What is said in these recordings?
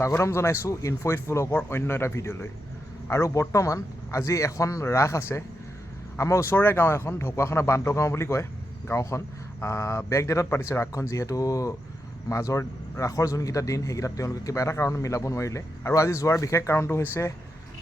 স্বাগতম জনাইছোঁ ইনফ'ইট ব্লগৰ অন্য এটা ভিডিঅ'লৈ। আৰু বৰ্তমান আজি এখন ৰাস আছে আমাৰ ওচৰৰে গাঁও এখন, ঢকুৱাখানা বান্তগাঁও বুলি কয় গাঁওখন। বেক ডেটত পাতিছে ৰাসখন, যিহেতু মাজৰ ৰাসৰ যোনকেইটা দিন সেইকেইটাত তেওঁলোকে কিবা এটা কাৰণত মিলাব নোৱাৰিলে। আৰু আজি যোৱাৰ বিশেষ কাৰণটো হৈছে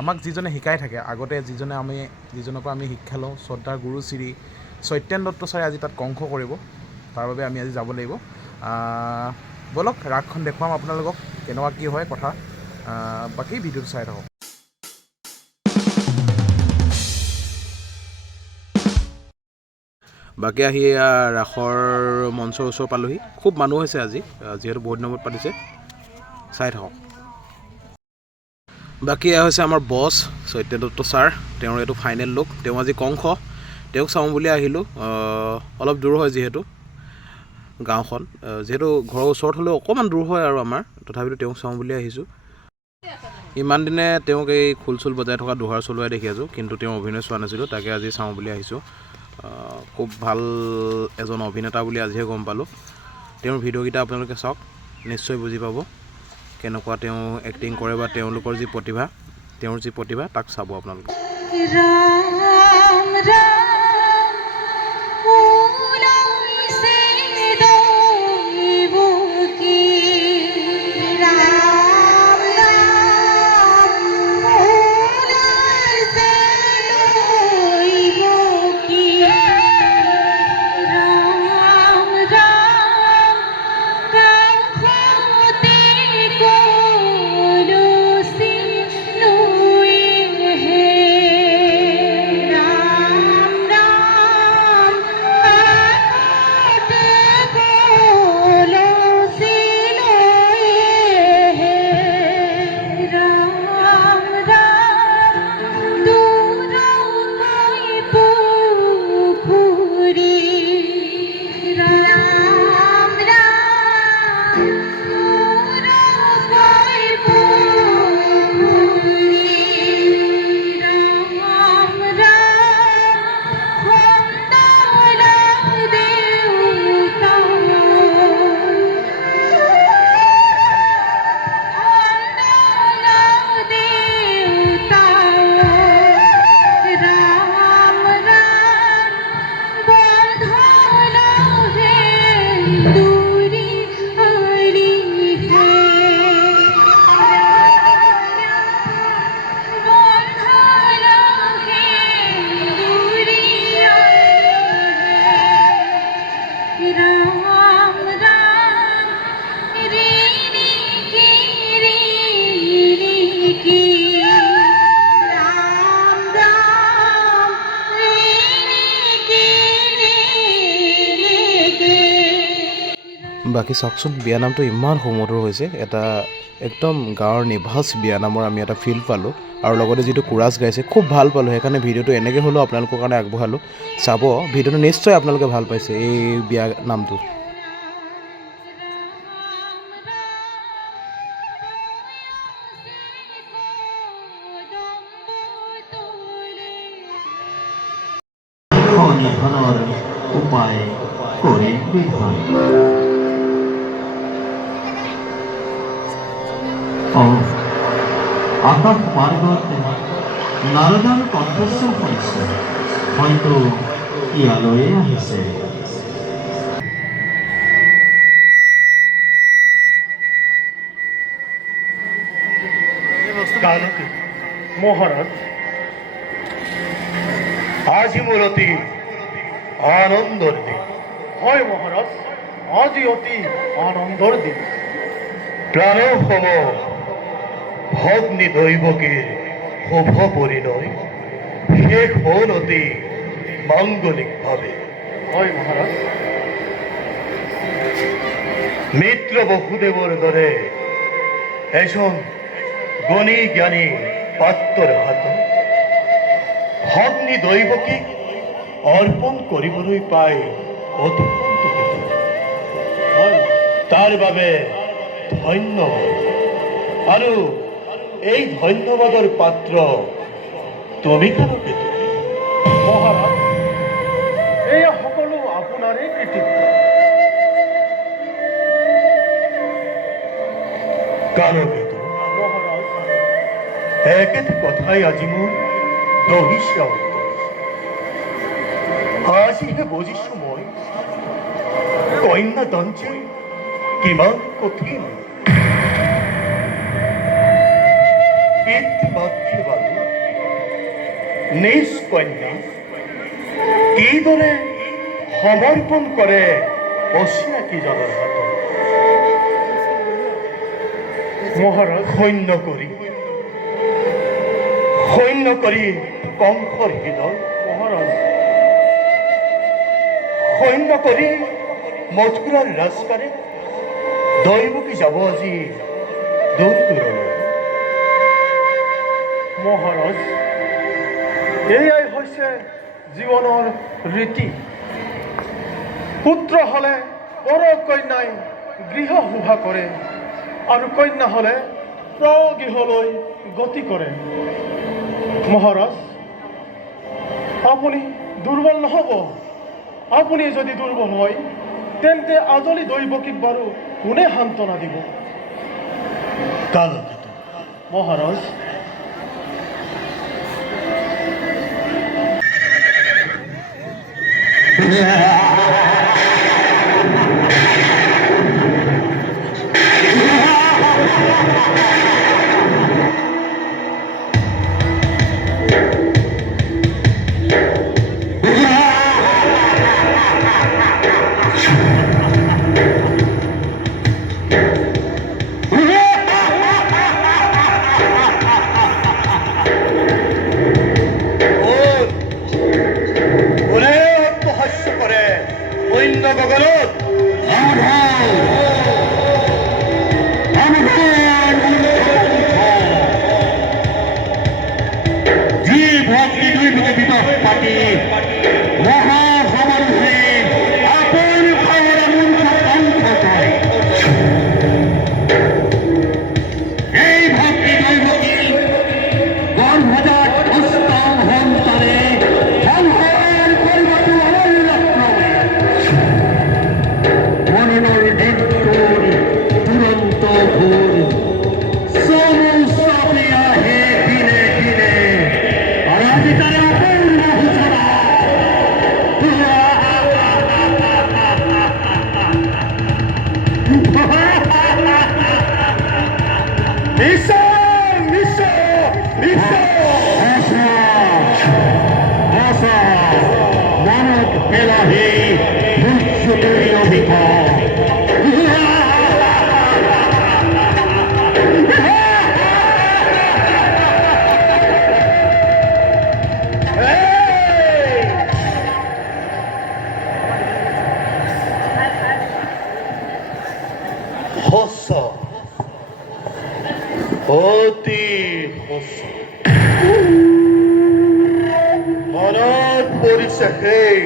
আমাক যিজনে শিকাই থাকে, আগতে যিজনৰ পৰা আমি শিক্ষা লওঁ, শ্ৰদ্ধাৰ গুৰু শ্ৰী সত্যেন দত্ত ছাৰে আজি তাত কংস কৰিব। তাৰ বাবে আমি আজি যাব লাগিব। ব'লক ৰাসখন দেখুৱাম আপোনালোকক, কেনেকুৱা কি হয় কথা। বাকী ভিডিঅ'টো চাই থাকক। বাকী আহি ৰাসৰ মঞ্চৰ ওচৰ পালোহি। খুব মানুহ হৈছে আজি, যিহেতু বহুত দিনৰ মূৰত পাতিছে। চাই থাকক। বাকী এয়া হৈছে আমাৰ বছ সত্যেন দত্ত ছাৰ, তেওঁৰ এইটো ফাইনেল লুক। তেওঁ আজি কংস, তেওঁক চাওঁ বুলি আহিলোঁ। অলপ দূৰ হয় যিহেতু গাঁওখন, যিহেতু ঘৰৰ ওচৰত হ'লেও অকণমান দূৰ হয় আৰু আমাৰ, তথাপিতো তেওঁক চাওঁ বুলি আহিছোঁ। ইমান দিনে তেওঁক এই খোল চোল বজাই থকা দোহাৰ চলোৱাই দেখি আছোঁ, কিন্তু তেওঁ অভিনয় চোৱা নাছিলোঁ, তাকে আজি চাওঁ বুলি আহিছোঁ। খুব ভাল এজন অভিনেতা বুলি আজিহে গম পালোঁ। তেওঁৰ ভিডিঅ'কেইটা আপোনালোকে চাওক, নিশ্চয় বুজি পাব কেনেকুৱা তেওঁ এক্টিং কৰে, বা তেওঁলোকৰ যি প্ৰতিভা, তেওঁৰ যি প্ৰতিভা তাক চাব আপোনালোকে। বাকী চাওকচোন, বিয়ানামটো ইমান সুমধুৰ হৈছে। এটা একদম গাঁৱৰ নিভাঁজ বিয়ানামৰ আমি এটা ফিল পালোঁ, আৰু লগতে যিটো কোৰাছ গাইছে খুব ভাল পালোঁ। সেইকাৰণে ভিডিঅ'টো এনেকৈ হ'লেও আপোনালোকৰ কাৰণে আগবঢ়ালোঁ। চাব ভিডিঅ'টো, নিশ্চয় আপোনালোকে ভাল পাইছে এই বিয়া নামটো। উপায় করে বিধান আকাশ মার্গত নাৰদৰ কণ্ঠস্বৰ শুনিছে, হয়তো ইয়ালৈয়ে আহিছে। মহারাজ, আজি মোৰ অতি আনন্দৰ দিন। হয় মহারাজ, আজি অতি আনন্দৰ দিন। প্রাণের সম ভগ্নী দৈবকীর শুভ পরিণয় শেষ হল অতি মাঙ্গলিকভাবে। হয় মহারাজ। মিত্র বসুদেৱৰ দৰে এজন গুণী জ্ঞানী পাত্ৰৰ হাতত ভগ্নী দৈবকীক অৰ্পণ কৰিবলৈ পাই অতি সন্তোষিত। তাৰ বাবে ধন্যবাদ। আৰু এই ধন্যবাদৰ পাত্ৰ তুমি কাৰকে? মহাৰাজ, এয়া সকলো আপোনাৰে কৃতিত্ব। কাৰকে মহারাজ একেটি কথাই আজি মোৰ দহিছে আজিহে বুজিছো মই কন্যাদান যে কিমান কঠিন পিতৃ মাতৃৰ বাবে নিজ কন্যা কিদৰে সমৰ্পণ কৰে অচিনাকিজনৰ হাতত মহাৰাজ সৈন্য কৰি কংসৰ হৃদয় মহাৰাজ সৈন্য কৰি মথুৰাৰ ৰাজকাৰে দৈৱকী যাব আজি দূৰ দূৰলৈ মহাৰাজ এয়াই হৈছে জীৱনৰ ৰীতি পুত্ৰ হলে বৰ কন্যাই গৃহ শোভা কৰে আৰু কন্যা হলে প্ৰগৃহলৈ গতি কৰে মহাৰাজ আপুনি দুৰ্বল নহ'ব আপুনি যদি দুৰ্বল হয় তেন্তে আজলি দৈৱকীক বাৰু কোনে সান্তনা দিব কালকেতু মহাৰাজ অতি মনত পৰিছে সেই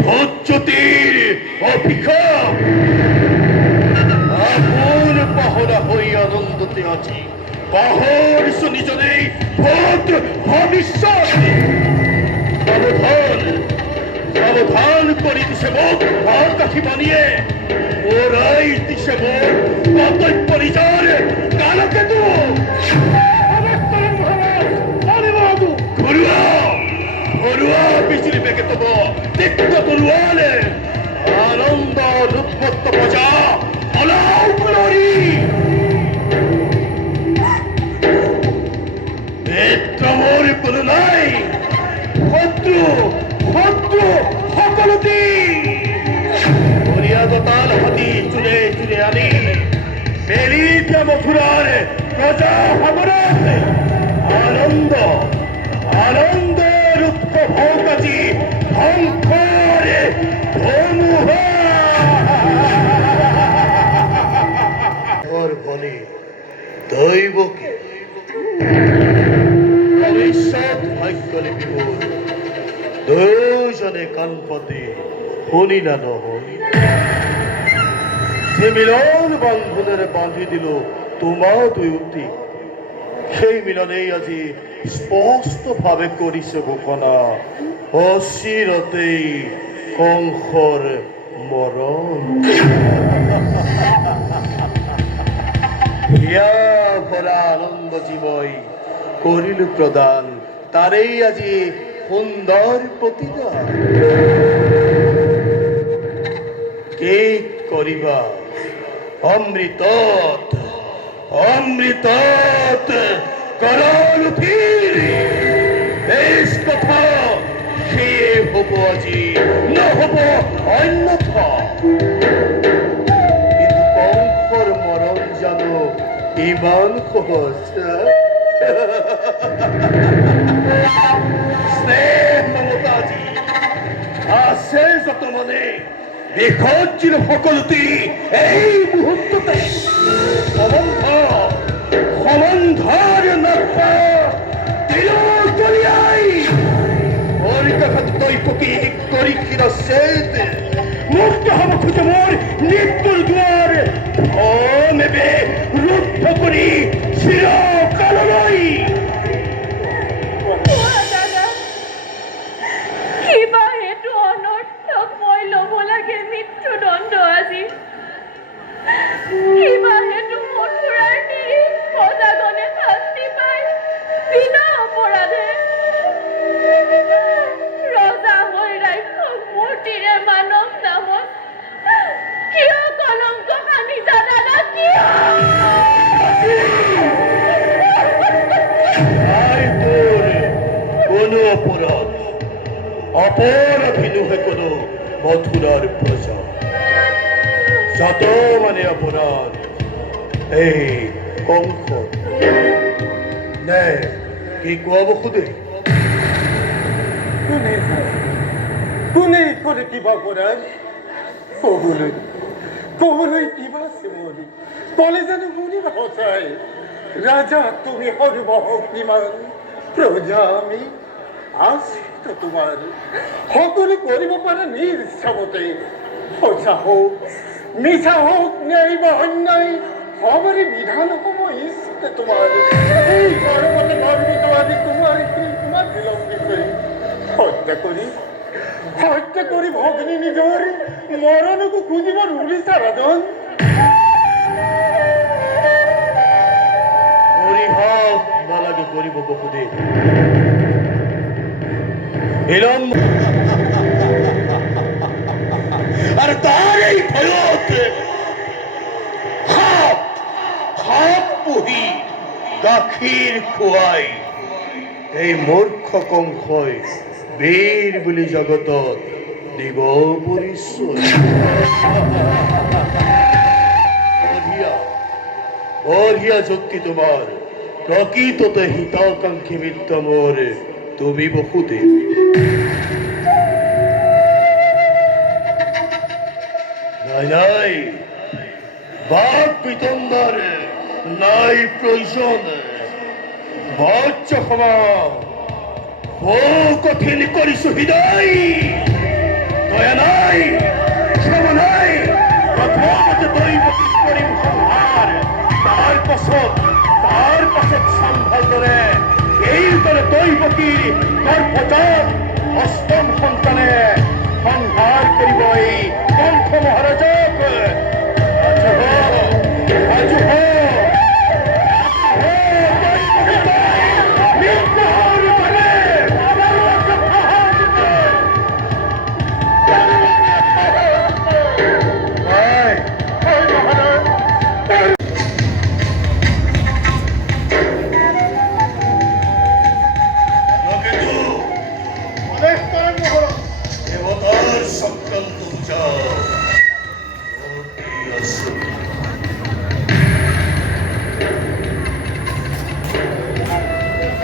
ধৈৰ্য্যতিৰ অভিশাপ আপোন পাহৰা হৈ আনন্দতে আজি পাহৰিছো নিজৰেই ভূত ভৱিষ্যত সাৱধান কৰি দিছে মোক আকাশী বাণীয়ে ওৰাই দিছে মোক কৰ্তব্য নিজৰ কালকেতু ঘৰুৱা বিজুলী বেগে তব তীক্ষ্ণ তৰোৱালে আনন্দ উন্মত্ত প্ৰজা পলাও কৰি বিদ্ৰোহৰ কোনো নাই শত্ৰু সকলোটি মৰ্যাদাতাল হাতী চুলে চুলে আনি মেলি দিয়া মথুৰাৰ প্ৰজা সাগৰত আনন্দৰ উৎসৱ হওক আজি ধ্বংসৰ ধুমুহাৰ বলি দৈৱকী ভৱিষ্যত ভাগ্য লিপিবোৰ দুয়োজনে কাণ পাতি শুনিলা নহয় যে মিলন বান্ধোনেৰে বান্ধি দিলো তোমাৰ দুয়োটি সেই মিলনেই আজি স্পষ্টভাৱে কৰিছে ঘোষণা অচিৰতেই কংসৰ মৰণ ভরা আনন্দ জীবই করিল প্রদান তারেই আজি সুন্দর প্রতিদান কে করিবা অমৃতত অমৃতত করল ফির দেশ কথা সে হব আজি না হব অন্যথা কিন্তু কংসর মরণ জানো ইমান সহজ স্নেহ মমতাজি আছে যত মনে বিসৰ্জিত সকলোটি এই মুহূৰ্ততে সম্বন্ধৰ নাপা তিলৰ দলিয়াই পৰিকাষত দৈপকী কৰি ক্ষীৰচেত মুক্ত হ'ব খোজে মোৰ মৃত্যুৰ দুৱাৰ অমেবে ৰুদ্ধ কৰি চিৰকাললৈ দাদা কিবা হেতু অনৰ্থক মই ল'ব লাগে মৃত্যুদণ্ড আজি কিবা হেতু মথুৰাৰ নিৰীহ প্ৰজাজনে শাস্তি পায় বিনা অপৰাধে ৰজা হৈ ৰাক্ষস মূৰ্তিৰে মানৱ নামত কিয় কলংক সানিছা দাদা কিয় নাই তোর কোনো অপরাধ অপরাধী নহে কোনো মথুরার প্রজা যত মানে অপরাধ এই কংস নে কি কোয়াব খুদে কোনে করে কিবা করার কবলৈ কিবা সিমরি কলে যেন শুনিব সঁচাই রাজা তুমি সর্বশক্তিমান প্রজা আমি আশ্রিত তোমাৰ সকলো কৰিব পাৰা নিজ ইচ্ছামতে সঁচা হওক মিছা হওক ন্যায় বা অন্যায় সবৰে বিধান হ'ব ইষ্ট তোমাৰ এই গৰ্বতে গৰ্বিত আজি তোমাৰ বিলম্বিত হত্যা কৰি ভগ্নী নিজৰ মৰণকো খুজিব ৰুলিছা ৰাজন পরিহাস বলাকে করিব বহুদে এরম আর তার এই ভয়ত খাপ খাপ পুহি গাখীৰ খুৱাই এই মূৰ্খ কংসই বীর বুলি জগতত দিব পৰিচয় বঢ়িয়া যুক্তি তোমাৰ প্ৰকৃততে হিতাকাংক্ষী মিত্ৰ মোৰ তুমি বহুদেৱ নাই বাক পিতন্দৰ নাই প্ৰয়োজন বচ্চ ক্ষমা কঠিন কৰিছো হৃদয় দয়া নাই ক্ষমা নাই প্ৰথমতে দৈৱকী কৰিম সংহাৰ তাৰ পাছত সম্ভালদৰে এইদৰে দৈৱকীৰ গৰ্ভজাত অষ্টম সন্তানে সংহাৰ কৰিব এই কংস মহাৰাজক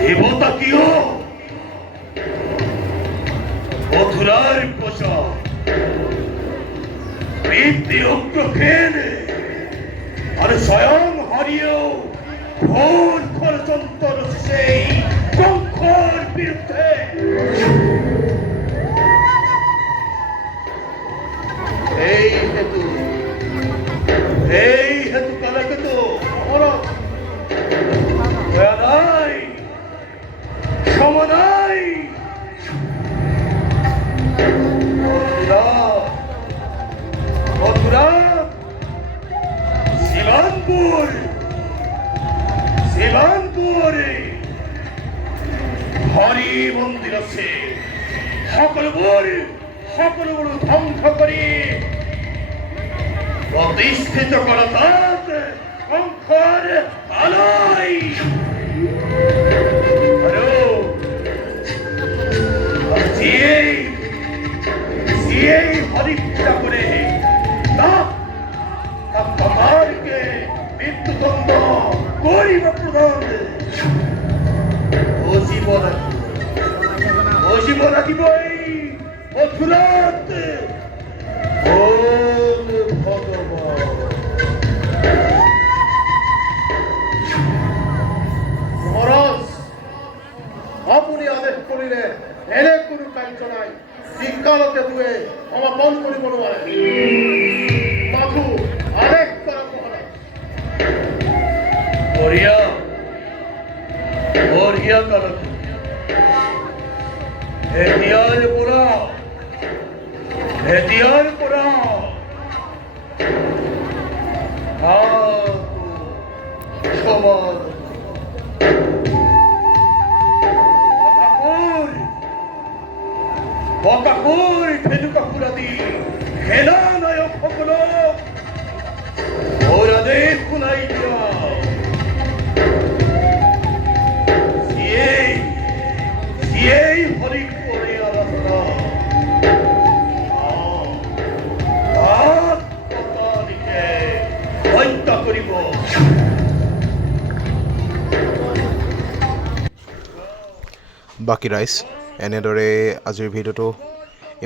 দেবতা কিয় মথুরার প্রজা বৃদ্ধি অগ্রক্ষেণ আর স্বয়ং হারিয়েও ঘোর ষড়যন্ত্র সেই কংসর বিরুদ্ধে এই হেতু কালাকে তো নাই ক্ষমা নাই মথুরা শিবানপুর শিৱাংপুৰে হৰি মন্দিৰ আছে সকলোবোৰ ধ্বংস কৰি প্ৰতিষ্ঠিত কৰা তাত শংকৰ আলয় আৰু যিয়েই হৰি পূজা কৰে তাক আমাৰকে মৃত্যুদণ্ড কৰিব প্ৰদান বজিব লাগিব এই মথুৰাত ভগৱান মহারাজ আপুনি আদেশ কৰিলে এনে কোনো কাৰ্য নাই বিজ্ঞানতে দুৱে সমাপন কৰিব নোৱাৰে মাথো আদেশ কৰা মহাৰাজ বঢ়িয়া কারক এতিয়াৰ পৰা সমান বকাপুৰ ধেনুকাপুৰ আদি সেনা নায়কসকলক মোৰ আদেশ শুনাই দিয়া যিয়েই হৰিক কৰে আৰাধনা তাক ততালিকে হত্যা কৰিব বাকী ৰাইজ এনেদৰে আজিৰ ভিডিঅ'টো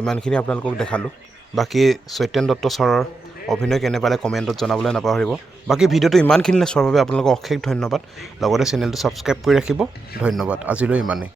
ইমানখিনি আপোনালোকক দেখালোঁ বাকী সত্যেন দত্ত ছাৰৰ অভিনয় কেনে পালে কমেণ্টত জনাবলৈ নাপাহৰিব বাকী ভিডিঅ'টো ইমানখিনিলৈ চোৱাৰ বাবে আপোনালোকক অশেষ ধন্যবাদ লগতে চেনেলটো ছাবস্ক্ৰাইব কৰি ৰাখিব ধন্যবাদ আজিলৈ ইমানেই